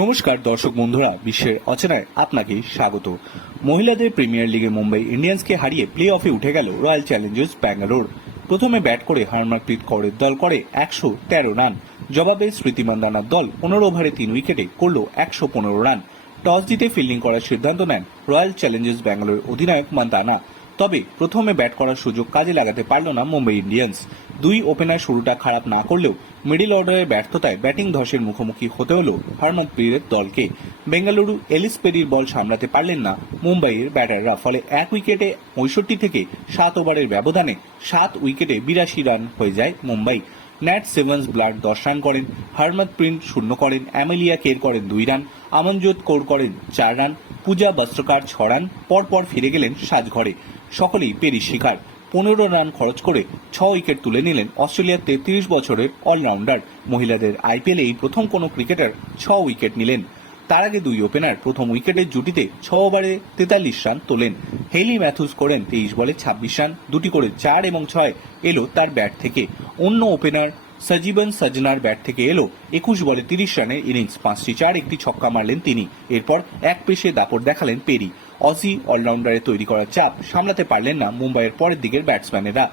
নমস্কার, দর্শক বন্ধুরা, বিশ্বের অচেনায় আপনাকে স্বাগত। মহিলাদের প্রিমিয়ার লিগে মুম্বাই ইন্ডিয়ান্সকে হারিয়ে প্লে অফে উঠে গেল রয়্যাল চ্যালেঞ্জার্স ব্যাঙ্গালোর। প্রথমে ব্যাট করে হারমানপ্রীত কৌরের দল করে একশো তেরো রান। জবাবে স্মৃতি মান্দানার দল পনেরো ওভারে তিন উইকেটে করল একশো পনেরো রান। টস জিতে ফিল্ডিং করার সিদ্ধান্ত নেন রয়্যাল চ্যালেঞ্জার্স ব্যাঙ্গালোর অধিনায়ক মান্দানা তবে প্রথমে ব্যাট করার সুযোগ কাজে লাগাতে পারল না মুম্বাই ইন্ডিয়ান্স। দুই ওপেনার শুরুটা খারাপ না করলেও মিডিল অর্ডারের ব্যর্থতায় ব্যাটিং ধসের মুখোমুখি হতে হলো হরমনপ্রীতের দলকে। বেঙ্গালুরু এলিস পেরির বল সামলাতে পারলেন না মুম্বাইয়ের ব্যাটাররা, ফলে এক উইকেটে পঁয়ষট্টি থেকে সাত ওভারের ব্যবধানে সাত উইকেটে বিরাশি রান হয়ে যায় মুম্বাই। ন্যাট সেভেন্স ব্লাড দশ রান করেন, হারমত প্রিন্ট শূন্য করেন, অ্যামেলিয়া কের করেন দুই রান, আমনজোত কৌর করেন চার রান, পূজা বস্ত্রকার ছ রান, পরপর ফিরে গেলেন সাজঘরে সকলেই পেরিস শিকার। পনেরো রান খরচ করে ছ উইকেট তুলে নিলেন অস্ট্রেলিয়ার তেত্রিশ বছরের অলরাউন্ডার। মহিলাদের আইপিএলে এই প্রথম কোনো ক্রিকেটার ছ উইকেট নিলেন। তার আগে দুই ওপেনার প্রথম উইকেটের জুটিতে ছ ওভারে তেতাল্লিশ রান তোলেন। হেলি ম্যাথুস করেন তেইশ বলে ছাব্বিশ রান, দুটি করে চার এবং ছয় এলো তার ব্যাট থেকে। অন্য ওপেনার সজীবন সজনার ব্যাট থেকে এলো। একুশ বলে তিরিশ রানের ইনিংস পাঁচটি চার, একটি ছক্কা মারলেন তিনি। এরপর এক পেশে দাপট দেখালেন পেরি। অসি অলরাউন্ডারে তৈরি করার চাপ সামলাতে পারলেন না মুম্বাইয়ের পরের দিকের ব্যাটসম্যানেরা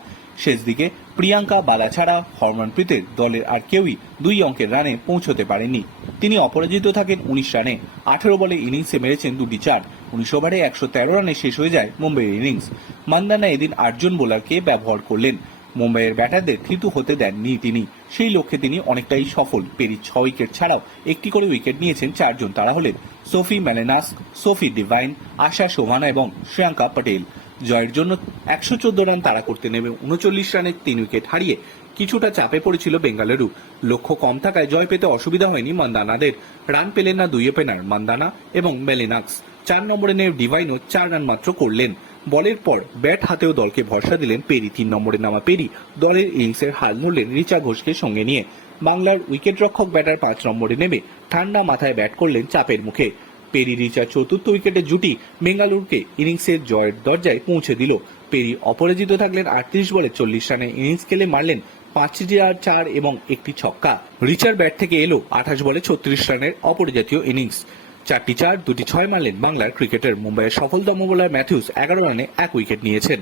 শেষ দিকে প্রিয়াঙ্কা বালা ছাড়া হরমনপ্রীতের দলের আর কেউই দুই অঙ্কের রানে পৌঁছতে পারেনি তিনি অপরাজিত থাকেন উনিশ রানে। আঠেরো বলে ইনিংসে মেরেছেন দুটি চার। উনিশ ওভারে একশো তেরো রানে শেষ হয়ে যায় মুম্বাইয়ের ইনিংস মান্দানা এদিন আটজন বোলারকে ব্যবহার করলেন। মুম্বাইয়ের ব্যাটারদের থিতু হতে দেননি তিনি। সেই লক্ষ্যে তিনি অনেকটাই সফল। পেরি ছ উইকেট ছাড়াও একটি করে উইকেট নিয়েছেন চারজন তারা হলেন Sophie Molineux Sophie Devine, Asha Sobhana এবং শ্রেয়াঙ্কা পটেল। জয়ের জন্য একশো চোদ্দ রান তাড়া করতে নেমে উনচল্লিশ রানে তিন উইকেট হারিয়ে কিছুটা চাপে পড়েছিল বেঙ্গালুরু। লক্ষ্য কম থাকায় জয় পেতে অসুবিধা হয়নি মান্দানাদের। রান পেলেন না দুই ওপেনার মান্দানা এবং মেলেনাক্স। চার নম্বরে নেমে ডিভাইনও চার রান মাত্র করলেন। বলের পর ব্যাট হাতেও দলকে ভরসা দিলেন পেরি। তিন নম্বরে নামা পেরি দলের ইনিংসের হাল ধরলেন রিচা ঘোষকে সঙ্গে নিয়ে। বাংলার উইকেট রক্ষক ব্যাটার পাঁচ নম্বরে নেমে ঠান্ডা মাথায় ব্যাট করলেন চাপের মুখে। পেরি রিচা চতুর্থ উইকেটের জুটি বেঙ্গালুরুকে ইনিংসের জয়ের দরজায় পৌঁছে দিল। পেরি অপরাজিত থাকলেন আটত্রিশ বলে চল্লিশ রানে ইনিংস খেলে মারলেন পাঁচটি চার এবং একটি ছক্কা। রিচার ব্যাট থেকে এলো আঠাশ বলে ছত্রিশ রানের অপরজাতীয় ইনিংস। চারটি চার, দুটি ছয় মারলেন বাংলার ক্রিকেটের মুম্বাইয়ের সফলতম বোলার ম্যাথিউস, এগারো রানে এক উইকেট নিয়েছেন।